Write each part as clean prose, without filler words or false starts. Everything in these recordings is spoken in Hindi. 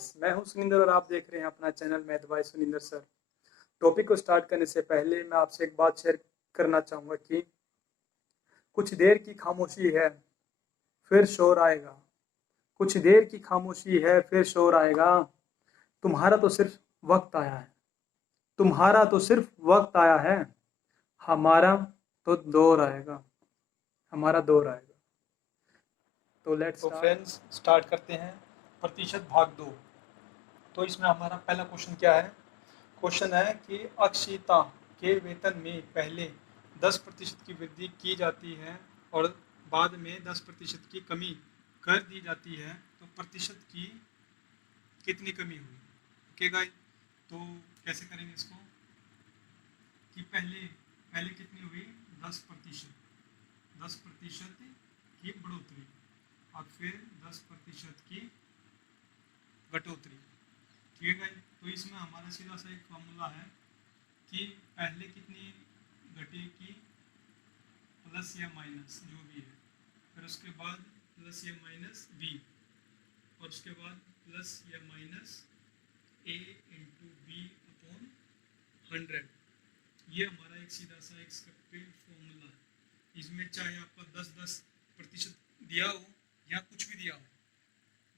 फ्रेंड्स, मैं हूं सुनिंदर और आप देख रहे हैं अपना channel math by Sunindar sir. Topic को स्टार्ट करने से पहले मैं आपसे एक बात शेयर करना चाहूंगा कि कुछ देर की खामोशी है फिर शोर आएगा। कुछ देर की खामोशी है फिर शोर आएगा। तुम्हारा तो सिर्फ वक्त आया है। तुम्हारा तो सिर्फ वक्त आया है। हमारा तो दौर आएगा। हमारा दौर आएगा। तो लेट्स फ्रेंड्स स्टार्ट करते हैं प्रतिशत भाग 2। तो इसमें हमारा पहला क्वेश्चन क्या है? क्वेश्चन है कि अक्षिता के वेतन में पहले 10% की वृद्धि की जाती है और बाद में 10% की कमी कर दी जाती है, तो प्रतिशत की कितनी कमी हुई? ओके गाइस, तो कैसे करेंगे इसको कि पहले पहले कितनी हुई? 10% 10% की बढ़ोतरी और फिर 10% की घटोतरी। ठीक है, तो इसमें हमारा सीधा सा एक फॉर्मूला है कि पहले कितनी घटेगी प्लस या माइनस जो भी है, फिर उसके बाद प्लस या माइनस बी, और उसके बाद प्लस या माइनस ए इंटू बी अपॉन 100। ये हमारा एक सीधा सा एक्सपेक्टेड फॉर्मूला है। इसमें चाहे आपका 10% दिया हो या कुछ भी दिया हो,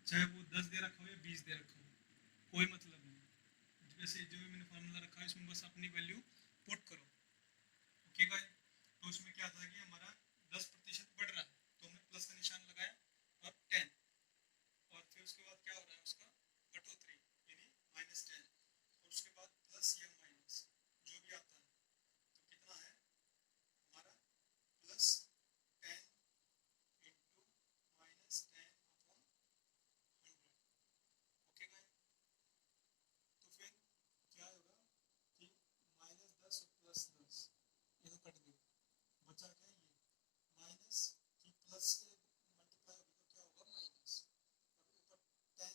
चाहे वो 10 दे रखा हो या 20 दे रखा हो, कोई मतलब नहीं। जैसे जो मैंने फॉर्मूला रखा है इसमें बस अपनी वैल्यू पुट करो। ओके गाइस, तो इसमें क्या था कि हमारा 10% बढ़ रहा है तो हमने प्लस का निशान लगाया और 10, और फिर उसके बाद क्या हो रहा है उसका घटोतरी यानी -10, और उसके बाद प्लस या माइनस जो भी आता है, तो कितना है हमारा plus 10 into -10 upon 100। Okay guys, तो फिर क्या होगा कि -10 और +10 ये तो कट गई, बचा क्या ये माइनस की प्लस से मल्टीप्लाई होगी तो क्या होगा माइनस, और ऊपर 10 इंटू 10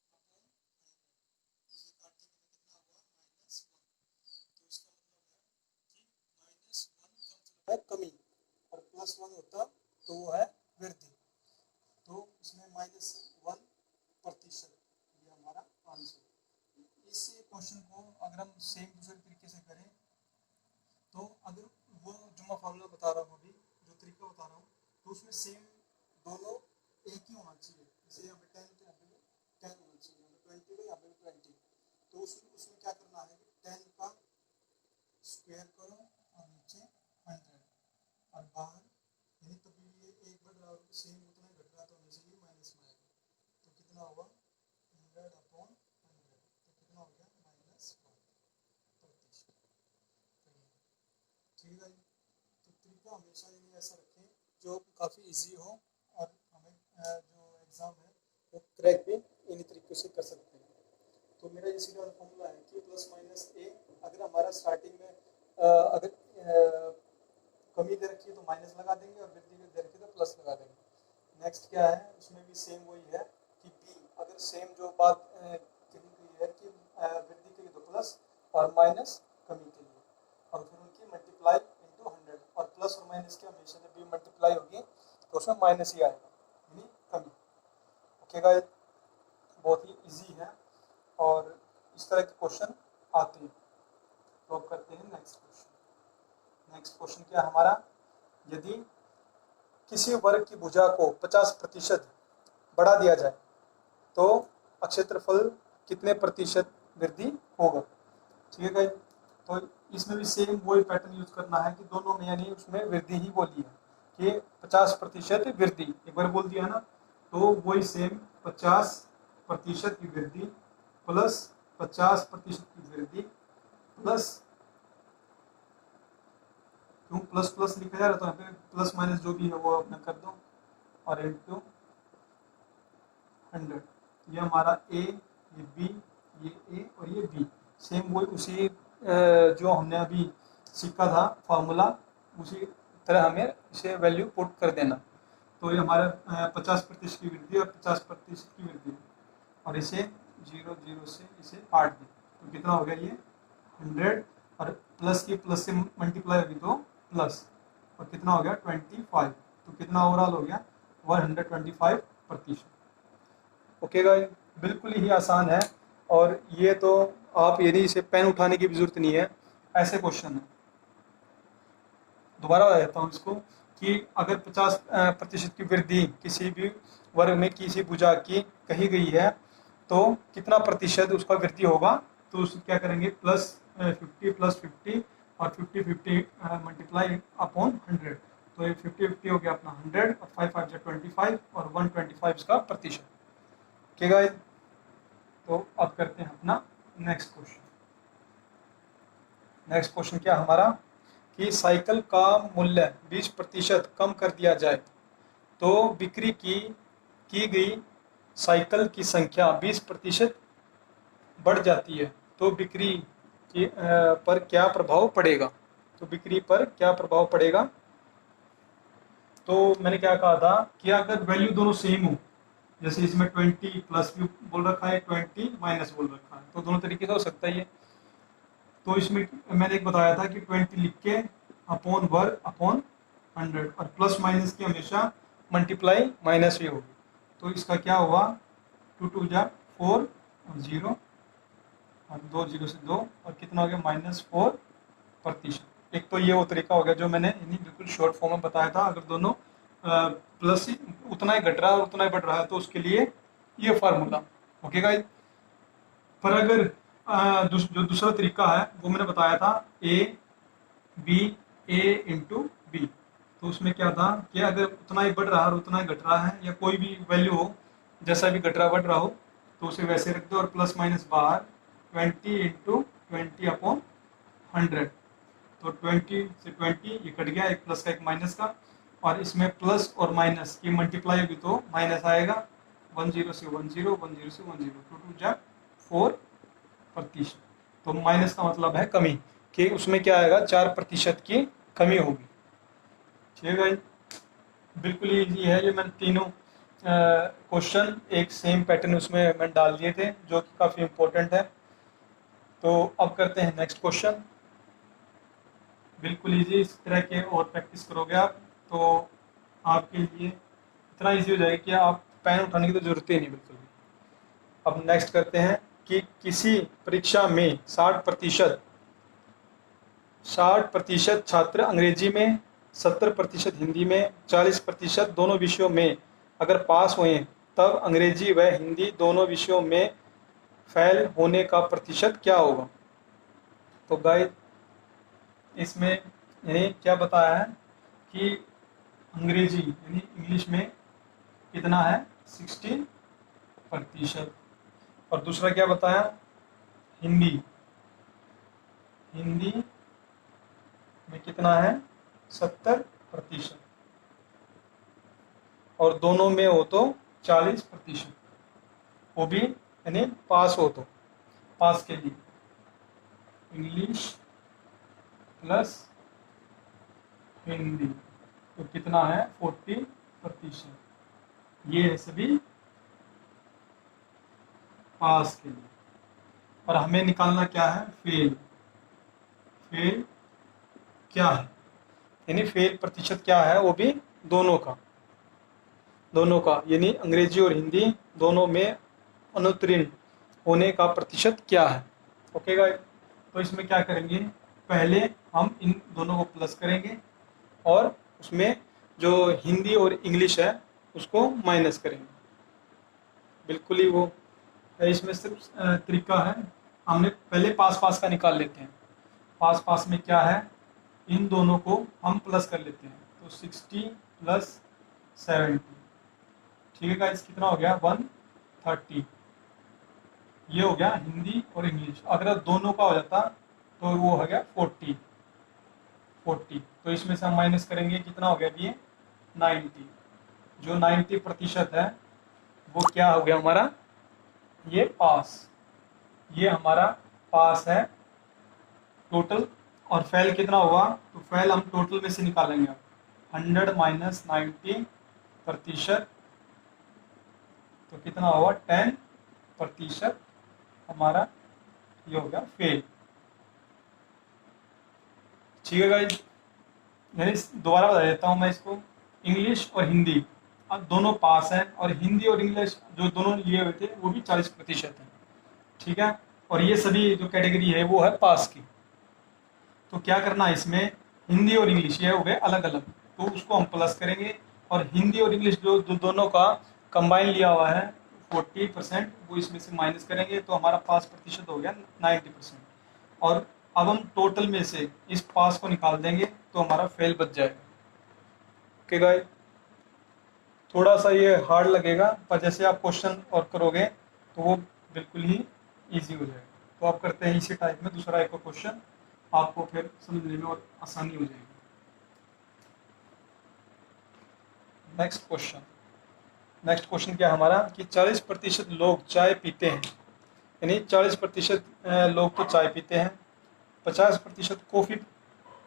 अपॉन 100, इसे काटने में कितना हुआ -1। तो इसका मतलब है कि -1 का मतलब है कमी और +1 होता तो वो है वृद्धि। तो इसमें -1%, ये हमारा आंसर। इस क्वेश्चन को अगर हम सेम दूसरे तरीके से करें तो अगर वो जो मैं फॉर्मूला बता रहा हूँ अभी, जो तरीका बता रहा हूँ, तो उसमें सेम दोनों एक ही होना चाहिए। जैसे यहाँ पे 10 थे, यहाँ पे 10 होना चाहिए, यहाँ पे 20 थे, यहाँ पे 20। तो उसमें क्या करना है कि 10 का स्क्वायर करो और नीचे 100 और बाहर, यानी तभी ये एक बढ़ रहा है सेम उतना ही घट रहा तो हमेशा ये माइनस में आएगा। तो कितना हुआ 100 अपॉन 100, तो कितना हो गया -1%। ठीक है, तो तरीका हमेशा ये ऐसा रखें जो काफ़ी इजी हो और हमें जो एग्ज़ाम है वो क्रैक भी इन्हीं तरीक़ों से कर सकते हैं। तो मेरा ये सीधा फॉर्मूला है कि प्लस माइनस ए, अगर हमारा स्टार्टिंग में अगर कमी दे रखी है तो माइनस लगा देंगे और वृद्धि दे रखी है तो प्लस लगा देंगे। नेक्स्ट क्या है, उसमें भी सेम वही है कि बी, अगर सेम जो बात कही गई है कि वृद्धि के लिए तो प्लस और माइनस कमी के लिए, और फिर उनकी मल्टीप्लाई इंटू 100, और प्लस और माइनस की हमेशा जब भी मल्टीप्लाई होगी तो उसमें माइनस ही आएगा यानी कमी। ओके गाइस, बहुत ही इजी है और इस तरह के क्वेश्चन आते हैं। तो अब करते हैं नेक्स्ट क्वेश्चन। नेक्स्ट क्वेश्चन क्या है हमारा, यदि किसी वर्ग की भुजा को 50% बढ़ा दिया जाए तो क्षेत्रफल कितने प्रतिशत वृद्धि होगा? ठीक है गाइस, तो इसमें भी सेम वही पैटर्न यूज करना है कि दोनों में यानी उसमें वृद्धि ही बोली है कि 50% वृद्धि, एक बार बोल दिया ना, तो वही सेम 50% की वृद्धि प्लस 50% की वृद्धि प्लस, क्यों प्लस प्लस लिखा जा रहा है तो यहाँ पे प्लस माइनस जो भी है वो अपना कर दो, और इंटू 100। ये हमारा ए, ये बी, ये ए और ये बी, सेम वही उसी जो हमने अभी सीखा था फॉर्मूला, उसी तरह हमें इसे वैल्यू पुट कर देना। तो ये हमारा 50% की वृद्धि और 50% की वृद्धि, और इसे 0 0 से इसे काट दें तो कितना हो गया ये 100, और प्लस की प्लस से मल्टीप्लाई होगी तो प्लस, और कितना हो गया 25, तो कितना ओवरऑल हो गया 125%। ओके गाइस, बिल्कुल ही आसान है। और ये तो आप यदि इसे पेन उठाने की भी जरूरत नहीं है, ऐसे क्वेश्चन है। दोबारा बता देता हूँ इसको कि अगर 50% की वृद्धि किसी भी वर्ग में किसी भुजा की कही गई है तो कितना प्रतिशत उसका वृद्धि होगा। तो उस क्या करेंगे, प्लस 50 प्लस 50 और 50 50 मल्टीप्लाई अपॉन 100। तो ये 50 50 हो गया अपना 100 और 5 5 25 और 125 इसका प्रतिशत। ठीक है, तो अब करते हैं अपना नेक्स्ट क्वेश्चन। नेक्स्ट क्वेश्चन क्या हमारा कि साइकिल का मूल्य 20% कम कर दिया जाए तो बिक्री की गई साइकिल की संख्या 20% बढ़ जाती है तो बिक्री पर क्या प्रभाव पड़ेगा। तो बिक्री पर क्या प्रभाव पड़ेगा। तो मैंने क्या कहा था कि अगर वैल्यू दोनों सेम हो, जैसे इसमें 20 प्लस भी बोल रखा है, 20 माइनस बोल रखा है, तो दोनों तरीके से हो सकता है ये। तो इसमें मैंने एक बताया था कि 20 लिख के अपॉन वर्ग अपॉन 100 और प्लस माइनस की हमेशा मल्टीप्लाई माइनस ही होगी। तो इसका क्या हुआ, 2 2 जा 4 और 0 और 2 0 से 2 और कितना हो गया -4%। एक तो ये वो तरीका हो गया जो मैंने इन्हीं बिल्कुल शॉर्ट फॉर्म में बताया था। अगर दोनों प्लस उतना ही घट रहा है और उतना ही बढ़ रहा है तो उसके लिए ये फार्मूला। ओके गाइस, पर अगर जो दूसरा तरीका है वो मैंने बताया था A B A into B. तो उसमें क्या था कि अगर उतना ही बढ़ रहा है और उतना ही घट रहा है या कोई भी वैल्यू हो, जैसा भी घट रहा बढ़ रहा हो तो उसे वैसे रख दो और प्लस माइनस बाहर 20 इंटू 20 अपॉन 100। तो 20 से 20 ये कट गया, एक प्लस का एक माइनस का, और इसमें प्लस और माइनस की मल्टीप्लाई होगी तो माइनस आएगा। 10 से 10 10 से 10 2 2 जा 4%। तो माइनस का मतलब है कमी, कि उसमें क्या आएगा 4% की कमी होगी। ठीक है भाई, बिल्कुल ईजी है। ये मैंने तीनों क्वेश्चन एक सेम पैटर्न उसमें मैंने डाल दिए थे जो कि काफ़ी इम्पोर्टेंट है। तो अब करते हैं नेक्स्ट क्वेश्चन। बिल्कुल ईजी, इस तरह के और प्रैक्टिस करोगे आप तो आपके लिए इतना ईजी हो जाएगा कि आप पेन उठाने की तो जरूरत ही नहीं बिल्कुल भी। अब नेक्स्ट करते हैं कि किसी परीक्षा में 60% छात्र अंग्रेजी में, 70% हिंदी में, 40% दोनों विषयों में अगर पास हुए तब अंग्रेजी व हिंदी दोनों विषयों में फेल होने का प्रतिशत क्या होगा। तो गाइस इसमें यानी क्या बताया है कि अंग्रेजी यानी इंग्लिश में कितना है 60%, और दूसरा क्या बताया हिंदी में कितना है 70%, और दोनों में हो तो 40%, वो भी यानी पास हो तो पास के लिए इंग्लिश प्लस हिंदी तो कितना है 40%। ये है सभी पास के लिए, और हमें निकालना क्या है फेल क्या है, यानी फेल प्रतिशत क्या है वो भी दोनों का यानी अंग्रेजी और हिंदी दोनों में अनुत्तीर्ण होने का प्रतिशत क्या है। ओके गाइस, तो इसमें क्या करेंगे, पहले हम इन दोनों को प्लस करेंगे और उसमें जो हिंदी और इंग्लिश है उसको माइनस करेंगे। बिल्कुल ही वो है, इसमें सिर्फ तरीका है, हमने पहले पास का निकाल लेते हैं। पास में क्या है, इन दोनों को हम प्लस कर लेते हैं तो 60 प्लस 70। ठीक है गाइस, कितना हो गया 130। ये हो गया हिंदी और इंग्लिश। अगर दोनों का हो जाता तो वो हो गया 40। तो इसमें से हम माइनस करेंगे, कितना हो गया ये 90। जो 90% है वो क्या हो गया हमारा ये पास, ये हमारा पास है टोटल। और फेल कितना हुआ, तो फेल हम टोटल में से निकालेंगे 100 माइनस 90%, तो कितना हुआ 10% हमारा ये हो गया फेल। ठीक है गाइस, यानी दोबारा बता देता हूँ मैं इसको, इंग्लिश और हिंदी दोनों पास हैं, और हिंदी और इंग्लिश जो दोनों लिए हुए थे वो भी 40% है। ठीक है, और ये सभी जो कैटेगरी है वो है पास की। तो क्या करना है इसमें, हिंदी और इंग्लिश ये हो गए अलग अलग, तो उसको हम प्लस करेंगे, और हिंदी और इंग्लिश जो दोनों का कंबाइन लिया हुआ है 40%, वो इसमें से माइनस करेंगे तो हमारा पास प्रतिशत हो गया 90%। और अब हम टोटल में से इस पास को निकाल देंगे तो हमारा फेल बच जाएगा। ओके गाइस, थोड़ा सा ये हार्ड लगेगा, पर जैसे आप क्वेश्चन और करोगे तो वो बिल्कुल ही इजी हो जाएगा। तो आप करते हैं इसी टाइप में दूसरा एक क्वेश्चन, आपको फिर समझने में और आसानी हो जाएगी। नेक्स्ट क्वेश्चन क्या है हमारा कि 40% लोग चाय पीते हैं, यानी 40% लोग तो चाय पीते हैं, 50% कॉफ़ी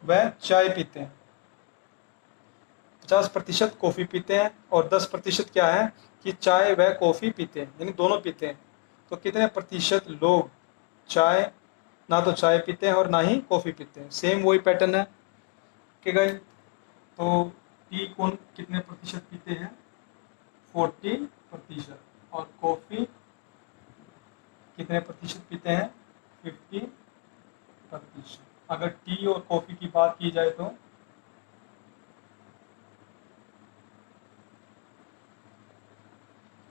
व चाय पीते हैं, 50% कॉफ़ी पीते हैं, और 10% क्या है कि चाय व कॉफ़ी पीते हैं, यानी दोनों पीते हैं। तो कितने प्रतिशत लोग चाय, ना तो चाय पीते हैं और ना ही कॉफ़ी पीते हैं, सेम वही पैटर्न है। ओके गाइस, तो टी कौन कितने प्रतिशत पीते हैं, 40%, और कॉफ़ी कितने प्रतिशत पीते हैं, 50%। अगर टी और कॉफ़ी की बात की जाए तो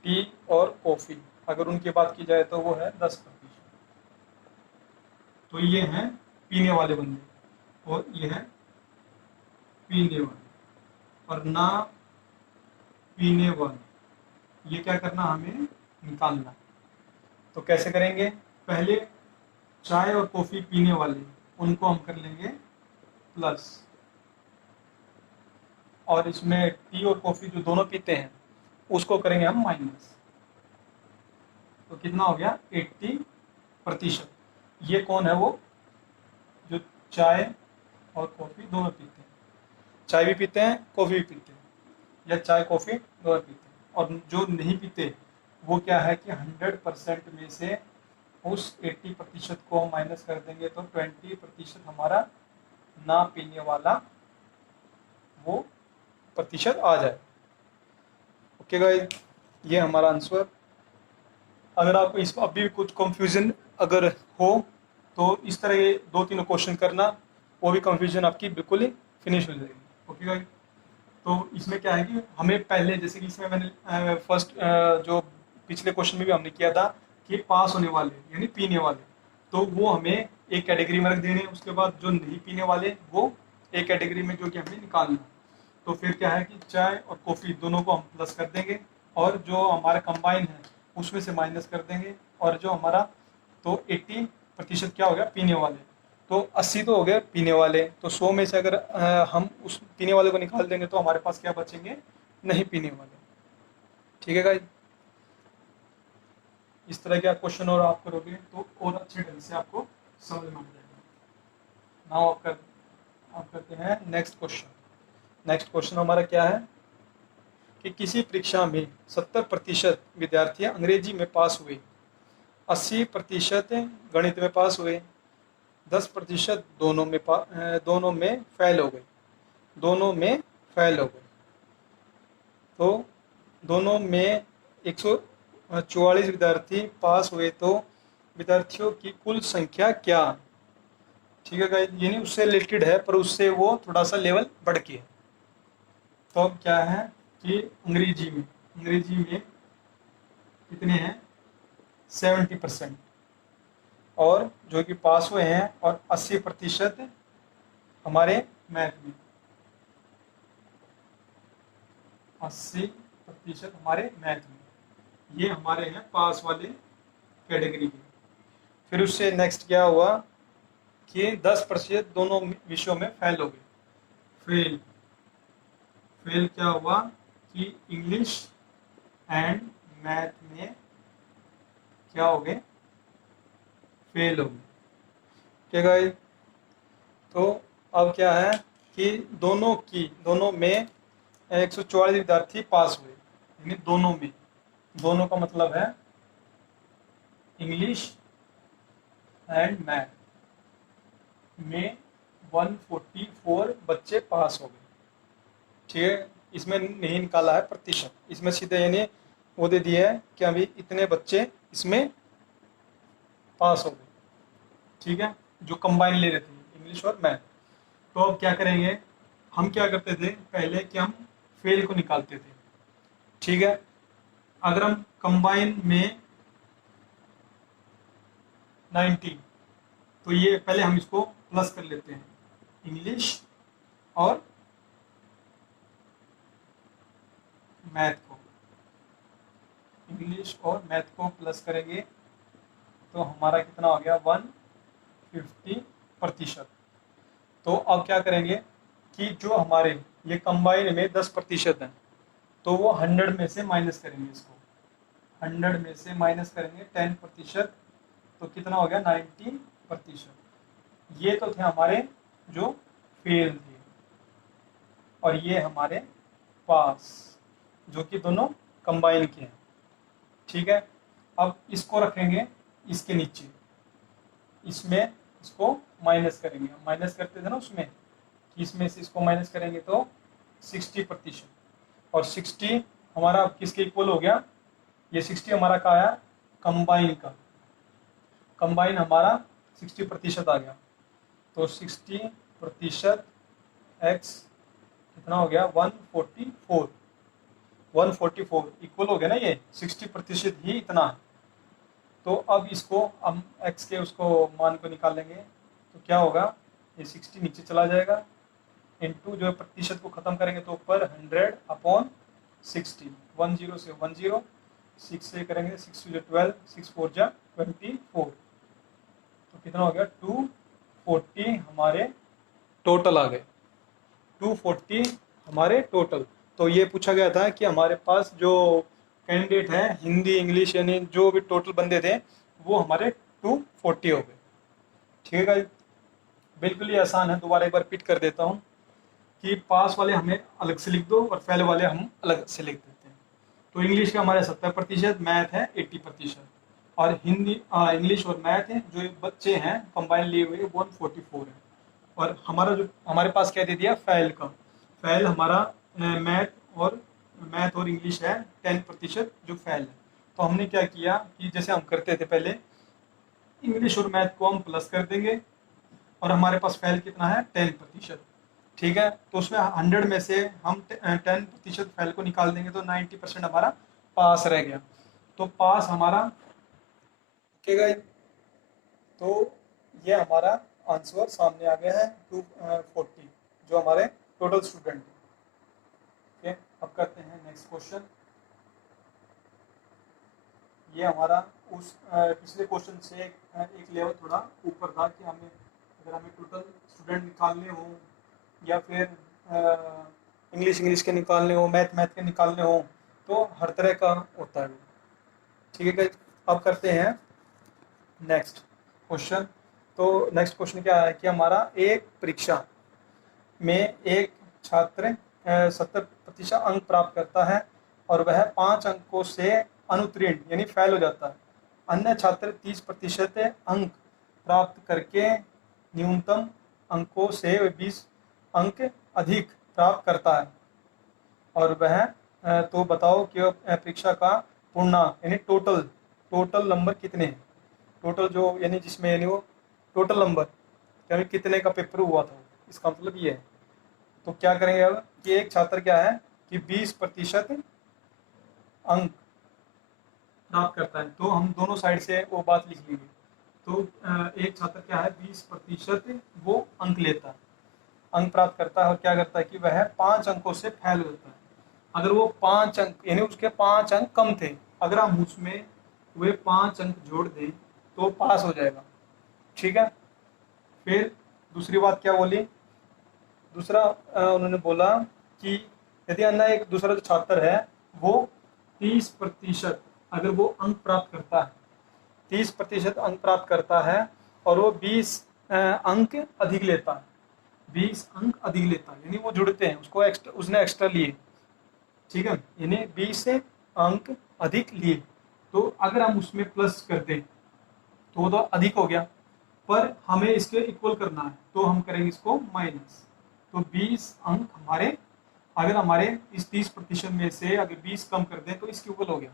टी और कॉफ़ी अगर उनकी बात की जाए तो वो है 10%। तो ये हैं पीने वाले बंदे, और ये है पीने वाले, और ना पीने वाले, ये क्या करना हमें निकालना। तो कैसे करेंगे, पहले चाय और कॉफ़ी पीने वाले उनको हम कर लेंगे प्लस, और इसमें टी और कॉफ़ी जो दोनों पीते हैं उसको करेंगे हम माइनस। तो कितना हो गया, 80%। ये कौन है, वो जो चाय और कॉफ़ी दोनों पीते हैं, चाय भी पीते हैं कॉफ़ी भी पीते हैं, या चाय कॉफ़ी दोनों पीते हैं। और जो नहीं पीते वो क्या है कि 100% में से उस 80% को हम माइनस कर देंगे तो 20% हमारा ना पीने वाला वो प्रतिशत आ जाए। ओके गाइस, ये हमारा आंसर। अगर आपको इस अभी भी कुछ कंफ्यूजन अगर हो तो इस तरह के 2-3 क्वेश्चन करना, वो भी कंफ्यूजन आपकी बिल्कुल ही फिनिश हो जाएगी। ओके गाइस, तो इसमें क्या है कि हमें पहले, जैसे कि इसमें मैंने फर्स्ट जो पिछले क्वेश्चन में भी हमने किया था कि पास होने वाले यानी पीने वाले, तो वो हमें एक कैटेगरी में रख देने, उसके बाद जो नहीं पीने वाले वो एक कैटेगरी में, जो कि हमें निकालना। तो फिर क्या है कि चाय और कॉफ़ी दोनों को हम प्लस कर देंगे, और जो हमारा कंबाइन है उसमें से माइनस कर देंगे, और जो हमारा तो 80% क्या हो गया, पीने वाले। तो 80 तो हो गए पीने वाले, तो 100 में से अगर हम उस पीने वाले को निकाल देंगे तो हमारे पास क्या बचेंगे, नहीं पीने वाले। ठीक है गाइस, इस तरह के आप क्वेश्चन और आप करोगे तो और अच्छे ढंग से आपको समझ में आ जाएगा। नाउ आप करते हैं नेक्स्ट क्वेश्चन हमारा क्या है कि किसी परीक्षा में 70% विद्यार्थी अंग्रेजी में पास हुए, 80% गणित में पास हुए, 10% दोनों में फेल हो गए, तो दोनों में 144 विद्यार्थी पास हुए, तो विद्यार्थियों की कुल संख्या क्या। ठीक है गाइस, यानी उससे रिलेटेड है पर उससे वो थोड़ा सा लेवल बढ़ के है। तो अब क्या है कि अंग्रेजी में कितने हैं, 70%, और जो कि पास हुए हैं, और 80% हमारे मैथ में, 80% हमारे मैथ में, ये हमारे हैं पास वाले कैटेगरी के। फिर उससे नेक्स्ट क्या हुआ कि 10% दोनों विषयों में फेल हो गए। फेल क्या हुआ कि इंग्लिश एंड मैथ में क्या हो गए, फेल हो गए। ठीक है, तो अब क्या है कि दोनों में 144 विद्यार्थी पास हुए, यानी दोनों का मतलब है इंग्लिश एंड मैथ में 144 बच्चे पास हो गए। ठीक है, इसमें नहीं निकाला है प्रतिशत, इसमें सीधे यानी वो दे दिया है कि अभी इतने बच्चे इसमें पास हो गए, ठीक है, जो कंबाइन ले रहे थे इंग्लिश और मैथ। तो अब क्या करेंगे, हम क्या करते थे पहले कि हम फेल को निकालते थे, ठीक है। अगर हम कंबाइन में 90, तो ये पहले हम इसको प्लस कर लेते हैं, इंग्लिश और मैथ को, इंग्लिश और मैथ को प्लस करेंगे तो हमारा कितना हो गया 150%। तो अब क्या करेंगे कि जो हमारे ये कंबाइन में 10% है, तो वो 100 में से माइनस करेंगे, इसको 100 में से माइनस करेंगे 10%, तो कितना हो गया 90%। ये तो थे हमारे जो फेल थे, और ये हमारे पास, जो कि दोनों कंबाइन के हैं, ठीक है। अब इसको रखेंगे इसके नीचे, इसमें इसको माइनस करेंगे, माइनस करते थे ना उसमें, कि इसमें से इसको माइनस करेंगे तो 60%, और 60 हमारा अब किसके इक्वल हो गया, ये 60 हमारा का आया कंबाइन का, कंबाइन हमारा 60% आ गया, तो 60% x कितना हो गया 144 इक्वल हो गया ना, ये 60% ही इतना है। तो अब इसको हम x के उसको मान को निकालेंगे, तो क्या होगा, ये 60 नीचे चला जाएगा, इनटू जो प्रतिशत को खत्म करेंगे तो ऊपर 100/60, 10 से 10, 6 से करेंगे 6 2 12, 6 4 जा 24, तो कितना हो गया 240 हमारे टोटल आ गए, 240 हमारे टोटल। तो ये पूछा गया था कि हमारे पास जो कैंडिडेट है हिंदी इंग्लिश यानी जो भी टोटल बंदे थे वो हमारे 240 हो गए, ठीक है। बिल्कुल ही आसान है, दोबारा एक बार रिपीट कर देता हूँ कि पास वाले हमें अलग से लिख दो और फेल वाले हम अलग से लिख देते हैं। तो इंग्लिश का हमारे 70%, मैथ है 80%, और हिंदी इंग्लिश और मैथ है जो बच्चे हैं कंबाइन लिए हुए 144 है। और हमारा जो हमारे पास क्या दे दिया फेल का, फेल हमारा मैथ और इंग्लिश है 10% जो फेल है। तो हमने क्या किया कि जैसे हम करते थे पहले, इंग्लिश और मैथ को हम प्लस कर देंगे, और हमारे पास फेल कितना है 10%, ठीक है। तो उसमें 100 में से हम 10% फेल को निकाल देंगे तो 90% हमारा पास रह गया, तो पास हमारा ठीक है। तो ये हमारा आंसर सामने आ गया है 240 जो हमारे टोटल स्टूडेंट है, ठीक। अब करते हैं नेक्स्ट क्वेश्चन। ये हमारा उस पिछले क्वेश्चन से एक लेवल थोड़ा ऊपर था कि अगर हमें टोटल स्टूडेंट निकालने हो या फिर इंग्लिश के निकालने हो, मैथ के निकालने हो, तो हर तरह का होता है, ठीक है। अब करते हैं नेक्स्ट क्वेश्चन। तो नेक्स्ट क्वेश्चन क्या है कि हमारा एक परीक्षा में एक छात्र 70% अंक प्राप्त करता है और वह 5 अंकों से अनुत्तीर्ण यानी फेल हो जाता है। अन्य छात्र 30% अंक प्राप्त करके न्यूनतम अंकों से 20 अंक अधिक प्राप्त करता है, और वह तो बताओ कि परीक्षा का पूर्णांक यानी टोटल नंबर कितने हैं, टोटल जो यानी जिसमें यानी वो टोटल नंबर यानी कितने का पेपर हुआ था, इसका मतलब ये है। तो क्या करेंगे अब कि एक छात्र क्या है कि 20% अंक प्राप्त करता है, तो हम दोनों साइड से वो बात लिख लेंगे। तो एक छात्र क्या है 20% वो अंक लेता है, अंक प्राप्त करता है, और क्या करता है कि वह 5 अंकों से फेल हो जाता है। अगर वो 5 अंक यानी उसके 5 अंक कम थे, अगर हम उसमें वे 5 अंक जोड़ दें तो पास हो जाएगा, ठीक है। फिर दूसरी बात क्या बोली, दूसरा उन्होंने बोला कि यदि अन्य एक दूसरा जो छात्र है वो 30% अगर वो अंक प्राप्त करता है, 30% अंक प्राप्त करता है और वो 20 अंक अधिक लेता है, 20 अंक अधिक लेता है यानी वो जुड़ते हैं उसको उसने एक्स्ट्रा लिए, ठीक है, यानी 20 अंक अधिक लिए। तो अगर हम उसमें प्लस कर दें तो वो तो अधिक हो गया, पर हमें इसके इक्वल करना है तो हम करेंगे इसको माइनस, तो 20 अंक हमारे अगर हमारे इस 30% में से अगर 20 कम कर दें तो इसके इक्वल हो गया,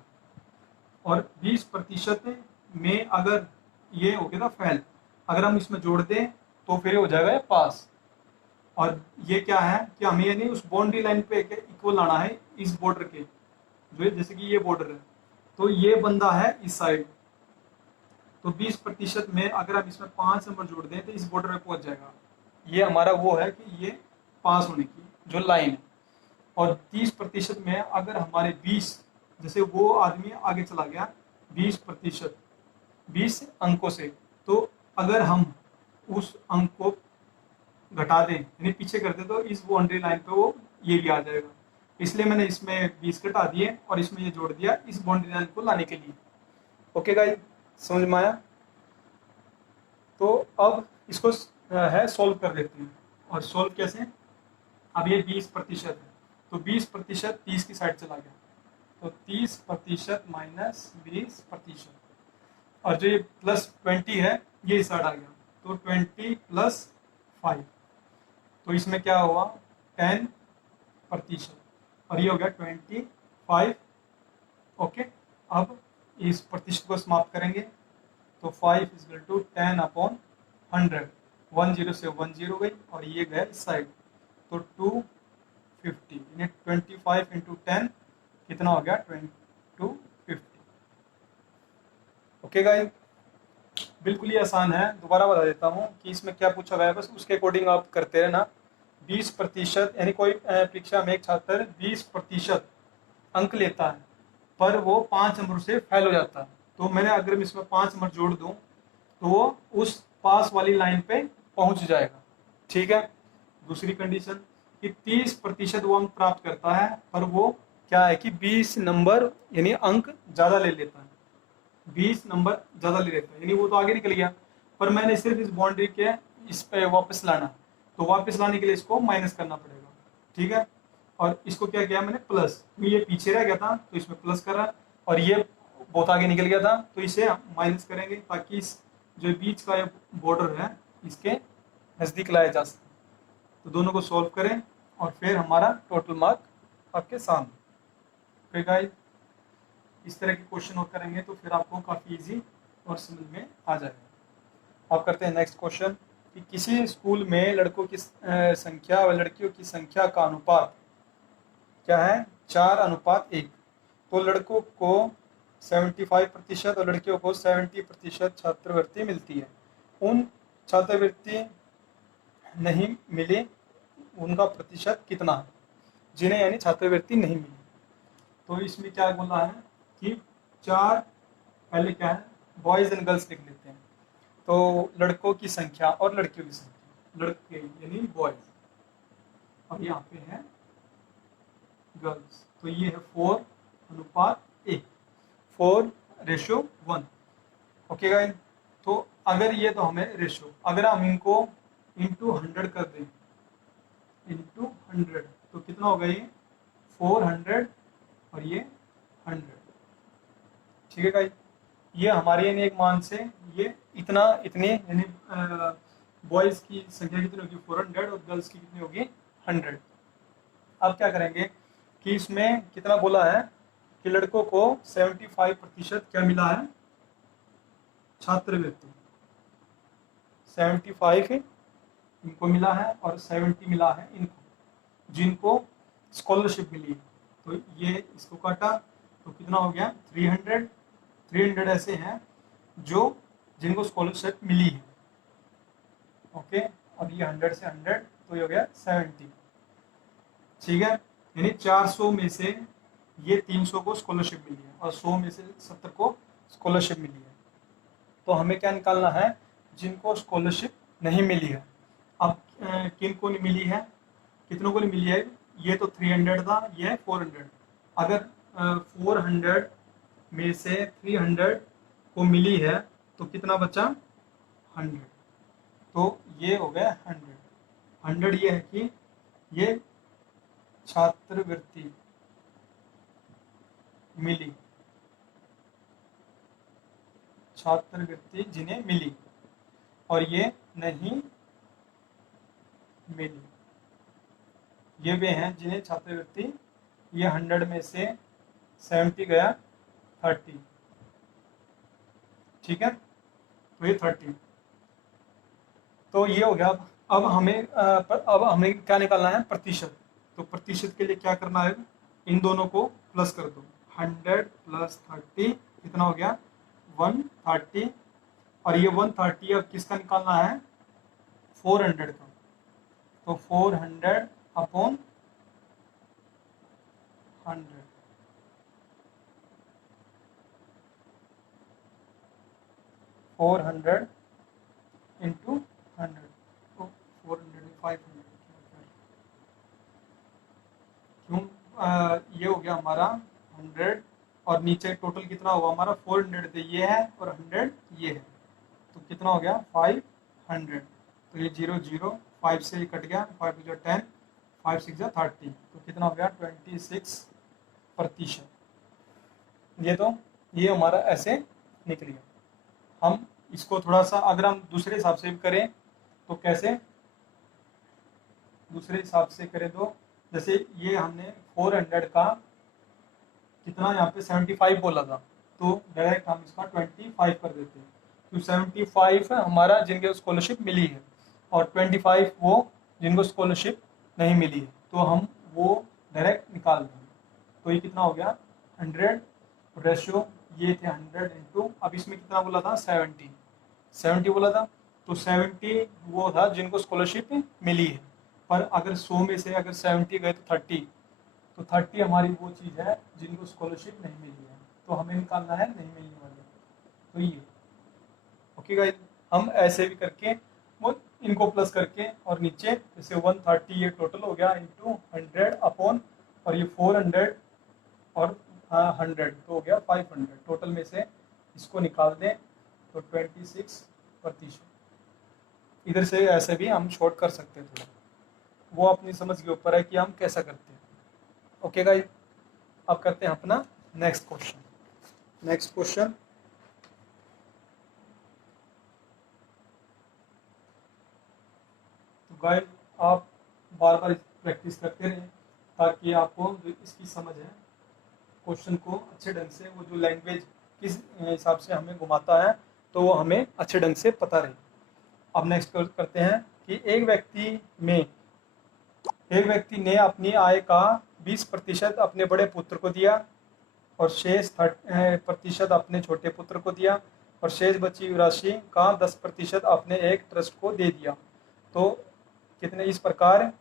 और 20% में अगर ये हो गया था फेल, अगर हम इसमें जोड़ दें तो फिर हो जाएगा ये पास। और ये क्या है कि हमें यानी उस बाउंड्री लाइन पे इक्वल लाना है इस बॉर्डर के, जो जैसे कि ये बॉर्डर है तो ये बंदा है इस साइड, तो 20% में अगर हम इसमें 5 नंबर जोड़ दें तो इस बॉर्डर में पहुंच जाएगा। ये हमारा वो है कि ये पास होने की जो लाइन है। और 30% में अगर हमारे 20, जैसे वो आदमी आगे चला गया 20%, 20 अंकों से, तो अगर हम उस अंक को घटा दें यानी पीछे कर दें तो इस बाउंड्री लाइन पे वो ये भी आ जाएगा। इसलिए मैंने इसमें 20 घटा दिए और इसमें ये जोड़ दिया इस बाउंड्री लाइन को लाने के लिए। ओके गाइस, समझ में आया? तो अब इसको है सोल्व कर देते हैं। और सोल्व कैसे? अब ये 20% है तो 20% 30 की साइड चला गया, तो 30% माइनस 20%, और जो ये +20 है ये इस साइड आ गया, तो 20 + 5, तो इसमें क्या हुआ 10%, और ये हो गया 25। ओके, अब इस प्रतिशत को समाप्त करेंगे तो 5 = 10/100, 10 से 10 गई और ये गया इस साइड, तो 250 यानी 25 × 10 कितना हो गया 250। ओके गाइस, बिल्कुल ही आसान है। दोबारा बता देता हूँ कि इसमें क्या पूछा गया है, बस उसके अकॉर्डिंग आप करते रहना। 20% यानी कोई परीक्षा में एक छात्र 20% अंक लेता है पर वो 5 नंबर से फेल हो जाता है, तो मैंने अगर इसमें 5 नंबर जोड़ दूं तो वो उस पास वाली लाइन पे पहुंच जाएगा। ठीक है। दूसरी कंडीशन कि 30% वो अंक प्राप्त करता है पर वो क्या है कि 20 नंबर यानी अंक ज्यादा ले लेता है, 20 नंबर ज्यादा ले लेता है, यानी वो तो आगे निकल गया पर मैंने सिर्फ इस बाउंड्री के इस पे वापस लाना, तो वापस लाने के लिए इसको माइनस करना पड़ेगा। ठीक है। और इसको क्या किया मैंने प्लस, तो ये पीछे रह गया था तो इसमें प्लस करा, और ये बहुत आगे निकल गया था तो इसे माइनस करेंगे ताकि इस जो बीच का ये बॉर्डर है इसके नजदीक लाया जा सके। तो दोनों को सॉल्व करें और फिर हमारा टोटल मार्क आपके सामने। फिर गाइस इस तरह के क्वेश्चन और करेंगे तो फिर आपको काफ़ी इजी और समझ में आ जाएगा। आप करते हैं नेक्स्ट क्वेश्चन कि किसी स्कूल में लड़कों की संख्या और लड़कियों की संख्या का अनुपात क्या है 4:1, तो लड़कों को 75% और लड़कियों को 70% छात्रवृत्ति मिलती है। उन छात्रवृत्ति नहीं मिली उनका प्रतिशत कितना है जिन्हें यानी छात्रवृत्ति नहीं मिली। तो इसमें क्या बोला है कि 4, पहले क्या है बॉयज एंड गर्ल्स लिख लेते हैं, तो लड़कों की संख्या और लड़कियों की संख्या, लड़के यानी बॉयज और यहाँ पे है गर्ल्स, तो ये है 4:1, 4:1। ओके गाइस, तो अगर ये तो हमें रेशो, अगर हम इनको इंटू 100 कर दें, इंटू 100 तो कितना होगा ये 400 और ये 100। ठीक है गाइस, ये हमारे यानी एक मान से ये इतने यानी बॉयज की संख्या कितनी होगी 400 और गर्ल्स की कितनी होगी 100। अब क्या करेंगे कि इसमें कितना बोला है कि लड़कों को 75% क्या मिला है छात्रवृत्ति, 75 इनको मिला है और 70 मिला है इनको जिनको स्कॉलरशिप मिली है। तो ये इसको काटा तो कितना हो गया 300 ऐसे हैं जो जिनको स्कॉलरशिप मिली है। ओके, और ये 100 से 100 तो ये हो गया 70। ठीक है, यानी 400 में से ये 300 को स्कॉलरशिप मिली है और 100 में से 70 को स्कॉलरशिप मिली है। तो हमें क्या निकालना है जिनको स्कॉलरशिप नहीं मिली है। अब किन को नहीं मिली है, कितनों को नहीं मिली है, ये तो 300 था, ये है 400। अगर 400 में से 300 को मिली है तो कितना बचा 100, तो ये हो गया 100। ये है कि ये छात्रवृत्ति मिली, छात्रवृत्ति जिन्हें मिली और ये नहीं मिली। ये वे हैं जिन्हें छात्रवृत्ति, ये 100 में से 70 गया 30, ठीक है, तो ये 30, तो ये हो गया। अब हमें क्या निकालना है, प्रतिशत। तो प्रतिशत के लिए क्या करना है, इन दोनों को प्लस कर दो, 100 प्लस 30 कितना हो गया 130, और ये 130 अब किसका निकालना है 400 का, तो 400 अपॉन 100, 400 इंटू 100, तो 400 500 क्यों, ये हो गया हमारा 100, और नीचे टोटल कितना होगा हमारा 400 थे ये है और 100 ये है, तो कितना हो गया 500, तो ये 0 0 5 से कट गया, 5 2 10, 5 6 30, तो कितना हो गया 26%। ये हमारा ऐसे निकल गया। हम इसको थोड़ा सा अगर हम दूसरे हिसाब से करें तो कैसे, दूसरे हिसाब से करें तो जैसे ये हमने 400 का कितना यहाँ पे 75 बोला था, तो डायरेक्ट हम इसका 25 कर देते हैं, तो 75 हमारा जिनके स्कॉलरशिप मिली है और 25 वो जिनको स्कॉलरशिप नहीं मिली है, तो हम वो डायरेक्ट निकाल देंगे। तो ये कितना हो गया 100 रेशियो, ये थे 100 इंटू, अब इसमें कितना बोला था 70 बोला था, तो 70 वो था जिनको स्कॉलरशिप मिली है, पर अगर 100 में से अगर 70 गए तो 30, तो 30 हमारी वो चीज़ है जिनको स्कॉलरशिप नहीं मिली है, तो हमें निकालना है नहीं मिलने वाले, तो ये ओके गाइस। हम ऐसे भी करके वो इनको प्लस करके और नीचे जैसे 130 ये टोटल हो गया इंटू 100 अपॉन, और ये 400 और 100 तो हो गया 500, टोटल में से इसको निकाल दें तो 26%। इधर से ऐसे भी हम शॉर्ट कर सकते हैं थोड़ा, वो अपनी समझ के ऊपर है कि हम कैसा करते हैं। ओके गाइस, अब करते हैं अपना नेक्स्ट क्वेश्चन। तो गाइस आप बार बार प्रैक्टिस करते रहें ताकि आपको जो इसकी समझ है क्वेश्चन को अच्छे ढंग से, वो जो लैंग्वेज किस हिसाब से हमें घुमाता है तो वो हमें अच्छे ढंग से पता रहे। अब नेक्स्ट करते हैं कि एक व्यक्ति ने अपनी आय का 20% अपने बड़े पुत्र को दिया और शेष 30% अपने छोटे पुत्र को दिया और शेष बची हुई राशि का 10% अपने एक ट्रस्ट को दे दिया, तो कितने, इस प्रकार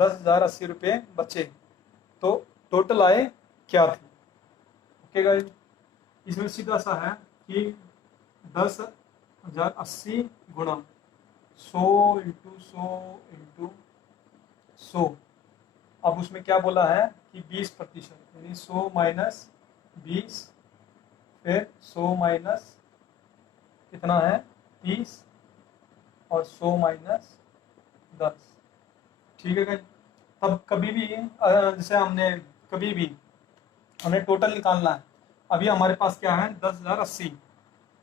10,080 रुपये बचे, तो टोटल आय क्या थी। ओके गाइस, इसमें सीधा सा है कि 10,080 गुणा 100 इंटू 100 इंटू 100, अब उसमें क्या बोला है कि 20%, यानी 100 माइनस 20, फिर 100 माइनस कितना है 30 और 100 माइनस 10, ठीक है गाइस। तब कभी भी जैसे हमें टोटल निकालना है, अभी हमारे पास क्या है 10,080,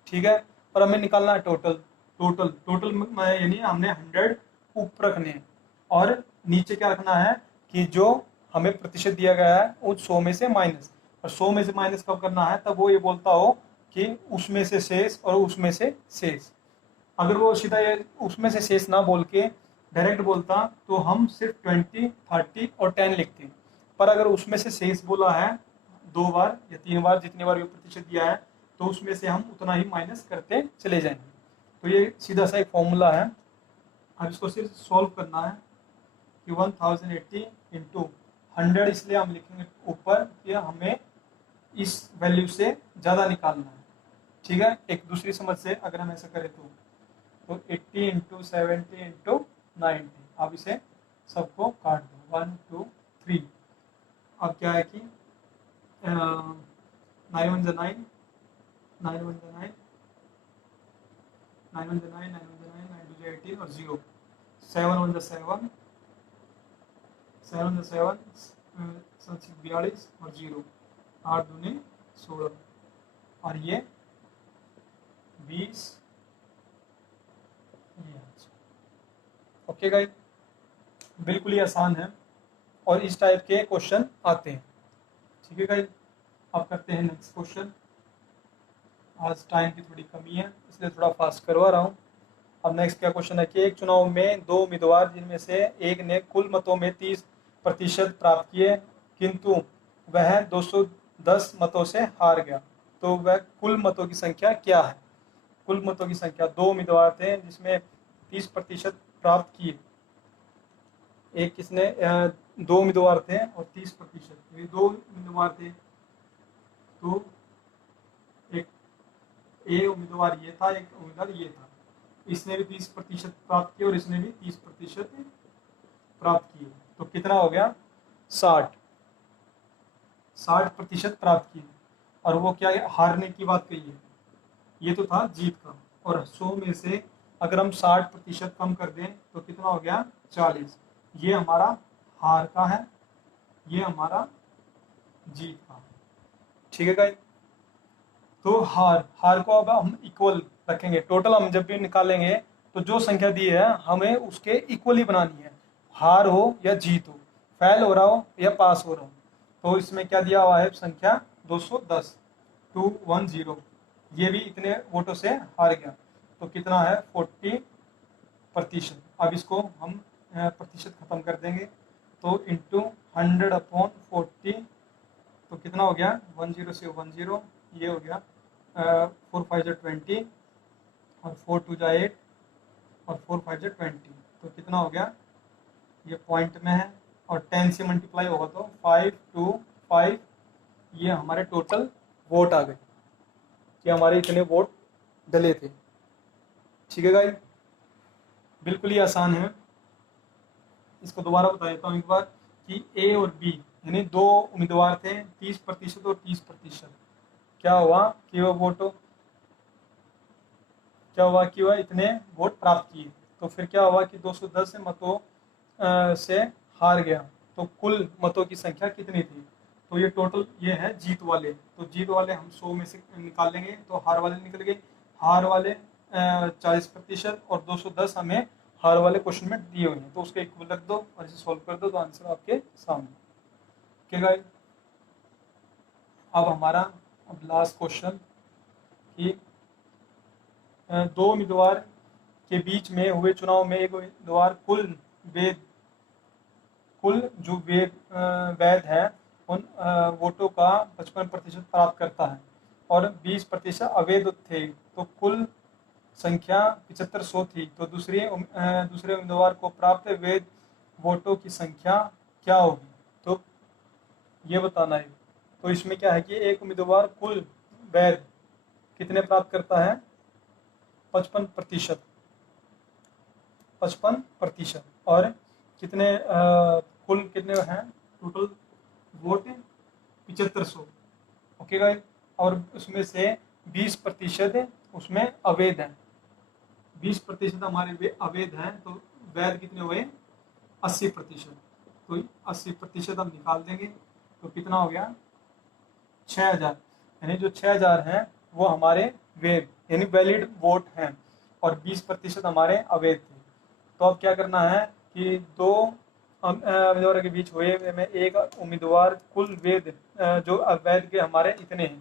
ठीक है, और हमें निकालना है टोटल यानी हमने 100 ऊपर रखने हैं और नीचे क्या रखना है कि जो हमें प्रतिशत दिया गया है वो 100 में से माइनस, और 100 में से माइनस कब करना है, तब वो ये बोलता हो कि उसमें से शेष और उसमें से शेष। अगर वो सीधा ये उसमें से शेष ना बोल के डायरेक्ट बोलता तो हम सिर्फ 20, 30 और 10 लिखते, पर अगर उसमें से शेष बोला है 2 बार या 3 बार, जितनी बार ये प्रतिशत दिया है, तो उसमें से हम उतना ही माइनस करते चले जाएंगे। तो ये सीधा सा एक फॉर्मूला है, अब इसको सिर्फ सॉल्व करना है कि 1080 इंटू 100, इसलिए हम लिखेंगे ऊपर कि हमें इस वैल्यू से ज़्यादा निकालना है, ठीक है। एक दूसरी समझ से अगर हम ऐसा करें तो 80 इंटू 70 इंटू 90, अब इसे सबको काट दो 1 2 3, अब क्या है कि 9 1 9 9 1 9 9 1 9 9 1 9 2 18 और 0, 7 1 7 7 7 42 और 0, 8 दूनी 16 और ये 20। ओके गाइस, बिल्कुल ही आसान है, और इस टाइप के क्वेश्चन आते हैं। ठीक है गाइस, अब करते हैं नेक्स्ट क्वेश्चन। आज टाइम की थोड़ी कमी है इसलिए थोड़ा फास्ट करवा रहा हूँ। अब नेक्स्ट क्या क्वेश्चन है कि एक चुनाव में दो उम्मीदवार जिनमें से एक ने कुल मतों में 30% प्राप्त किए किंतु वह 210 मतों से हार गया, तो वह कुल मतों की संख्या क्या है? कुल मतों की संख्या, दो उम्मीदवार थे जिसमें 30% प्राप्त किए, एक किसने दो उम्मीदवार थे और 30%, ये दो उम्मीदवार थे, तो एक ए उम्मीदवार ये था, एक उम्मीदवार ये था, इसने भी 30% प्राप्त किए और इसने भी 30% प्राप्त किए, तो कितना हो गया? 60% प्राप्त किए। और वो क्या है, हारने की बात कही है, ये तो था जीत का। और 100 में से अगर हम 60% कम कर दें तो कितना हो गया? 40। ये हमारा हार का है, ये हमारा जीत का। ठीक है गाइस, तो हार को अब हम इक्वल रखेंगे। टोटल हम जब भी निकालेंगे तो जो संख्या दी है हमें उसके इक्वली बनानी है, हार हो या जीत हो, फेल हो रहा हो या पास हो रहा हो। तो इसमें क्या दिया हुआ है? संख्या 210, 210, ये भी इतने वोटों से हार गया, तो कितना है? 40%। अब इसको हम प्रतिशत खत्म कर देंगे, तो इंटू 100/40, तो कितना हो गया? 10 से 10, ये हो गया 4 5 20 और 4 2 8 और 4 5 20, तो कितना हो गया? ये पॉइंट में है और 10 से मल्टीप्लाई होगा तो 5 2 5, ये हमारे टोटल वोट आ गए कि हमारे इतने वोट डले थे। ठीक है गाइस, बिल्कुल ही आसान है। इसको दोबारा बता देता हूँ एक बार कि ए और बी यानी दो उम्मीदवार थे, 30% और 30%। क्या हुआ कि वो वोटों क्या हुआ कि वह इतने वोट प्राप्त किए, तो फिर क्या हुआ कि 210 मतों से हार गया, तो कुल मतों की संख्या कितनी थी? तो ये टोटल ये है जीत वाले, तो जीत वाले हम 100 में से निकाल लेंगे तो हार वाले निकल गए, हार वाले 40% और 210 हमें हार वाले क्वेश्चन में दिए हुए हैं, तो उसके इक्वल रख दो और इसे सॉल्व कर दो तो आंसर आपके सामने। ठीक है, अब हमारा लास्ट क्वेश्चन कि दो उम्मीदवार के बीच में हुए चुनाव में एक उम्मीदवार कुल जो वैध है उन वोटों का 55% प्राप्त करता है और 20% अवैध थे, तो कुल संख्या 7500 थी, तो दूसरे उम्मीदवार को प्राप्त वैध वोटों की संख्या क्या होगी? तो ये बताना है। तो इसमें क्या है कि एक उम्मीदवार कुल वैध कितने प्राप्त करता है? 55%, 55%, और कितने कुल कितने हैं टोटल वोट? 7500। ओके गाइस, और उसमें से 20% उसमें अवैध है, 20% हमारे अवैध हैं, तो वैध कितने हुए? 80%। तो 80% हम निकाल देंगे तो कितना हो गया? 6000। यानी जो 6000 हैं वो हमारे वैध यानी वैलिड वोट हैं और 20% हमारे अवैध थे। तो अब क्या करना है कि दो उम्मीदवारों के बीच हुए में एक उम्मीदवार कुल वैध जो अवैध के हमारे इतने हैं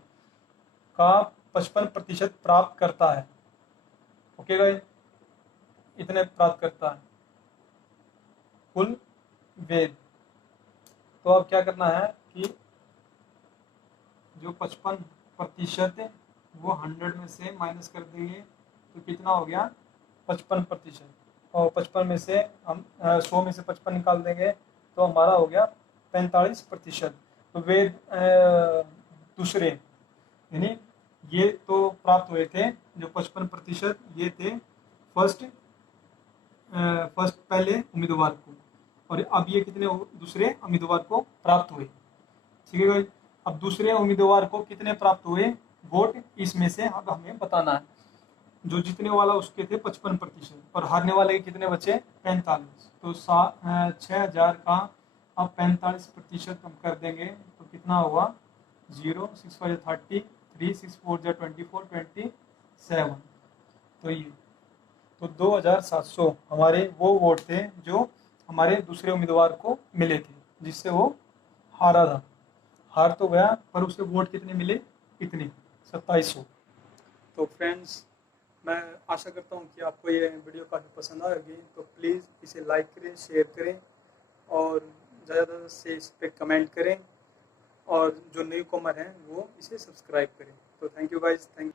का 55% प्राप्त करता है। ओके गाइस, इतने प्राप्त करता है कुल वैध। तो अब क्या करना है कि जो 55% वो 100 में से माइनस कर देंगे तो कितना हो गया? 55%, और 55 में से हम 100 में से 55 निकाल देंगे तो हमारा हो गया 45%। तो वे दूसरे यानी ये तो प्राप्त हुए थे जो 55%, ये थे फर्स्ट पहले उम्मीदवार को, और अब ये कितने दूसरे उम्मीदवार को प्राप्त हुए। ठीक है भाई, अब दूसरे उम्मीदवार को कितने प्राप्त हुए वोट, इसमें से अब हमें बताना है। जो जीतने वाला उसके थे 55% और हारने वाले के कितने बचे? 45। तो 6000 का अब 45% हम कर देंगे तो कितना होगा? 0 6 5 30 3 6 4 24 27। तो ये तो 2700 हमारे वो वोट थे जो हमारे दूसरे उम्मीदवार को मिले थे। जिससे वो हारा था। हार तो गया पर उसे वोट कितने मिले? इतने 2700। तो फ्रेंड्स, मैं आशा करता हूँ कि आपको ये वीडियो काफ़ी पसंद आएगी, तो प्लीज़ इसे लाइक करें, शेयर करें और ज़्यादा से इस पर कमेंट करें, और जो न्यू कॉमर हैं वो इसे सब्सक्राइब करें। तो थैंक यू गाइस, थैंक